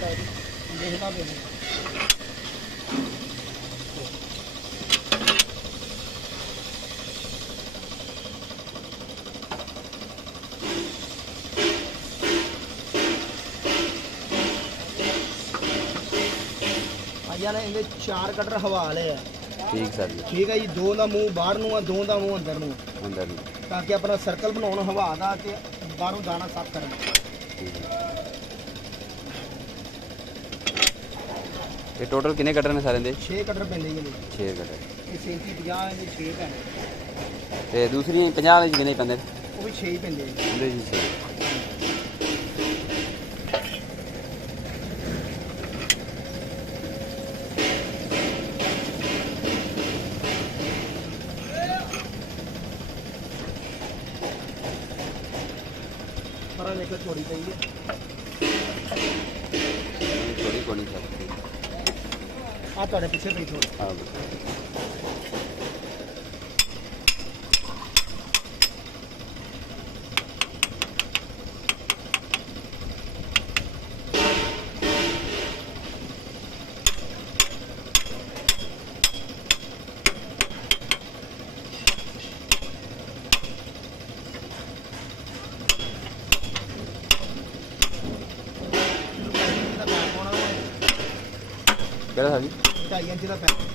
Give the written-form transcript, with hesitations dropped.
ਦੇਖਦਾ ਪਏ ਯਾਰ ਇਹਦੇ 4 ਕਟਰ ਹਵਾ ਵਾਲੇ ਆ। ਠੀਕ ਸਰ ਜੀ। ਠੀਕ ਹੈ ਜੀ, 2 ਦਾ ਮੂੰਹ ਬਾਹਰ ਨੂੰ ਆ, 2 ਦਾ ਮੂੰਹ ਅੰਦਰ ਨੂੰ, ਅੰਦਰ ਨੂੰ। ਤਾਂ ਕਿ ਆਪਣਾ ਸਰਕਲ ਬਣਾਉਣ ਹਵਾ ਦਾ ਤੇ ਬਾਹਰੋਂ ਦਾਣਾ ਸਾਫ਼ ਕਰਨ। ਠੀਕ ਹੈ। ਇਹ ਟੋਟਲ ਕਿੰਨੇ ਕਟਰ ਨੇ ਸਾਰੇ ਦੇ? 6 ਕਟਰ ਪੈਂਦੇ ਜੀ। 6 ਕਟਰ। ਇਹ 37 50 ਇਹਦੇ 6 ਪੈਣੇ ਤੇ ਦੂਸਰੀ 50 ਵਾਲੇ 'ਚ ਕਿੰਨੇ ਪੈਂਦੇ ਨੇ? ਉਹ ਵੀ 6 ਹੀ ਪੈਂਦੇ ਜੀ। ਉਹਦੇ ਜੀ 6। ਪਰ ਇਹ ਥੋੜੀ ਚਾਹੀਦੀ ਹੈ, ਥੋੜੀ ਕੋਣੀ ਸਰ। ਆ ਤੁਹਾਡੇ ਪਿੱਛੇ ਪਈ ਥੋੜੀ। ਹਾਂ ਕਿਹੜਾ ਸਰ ਜੀ? 2.5 ਇੰਚ ਦਾ ਪੈਨ।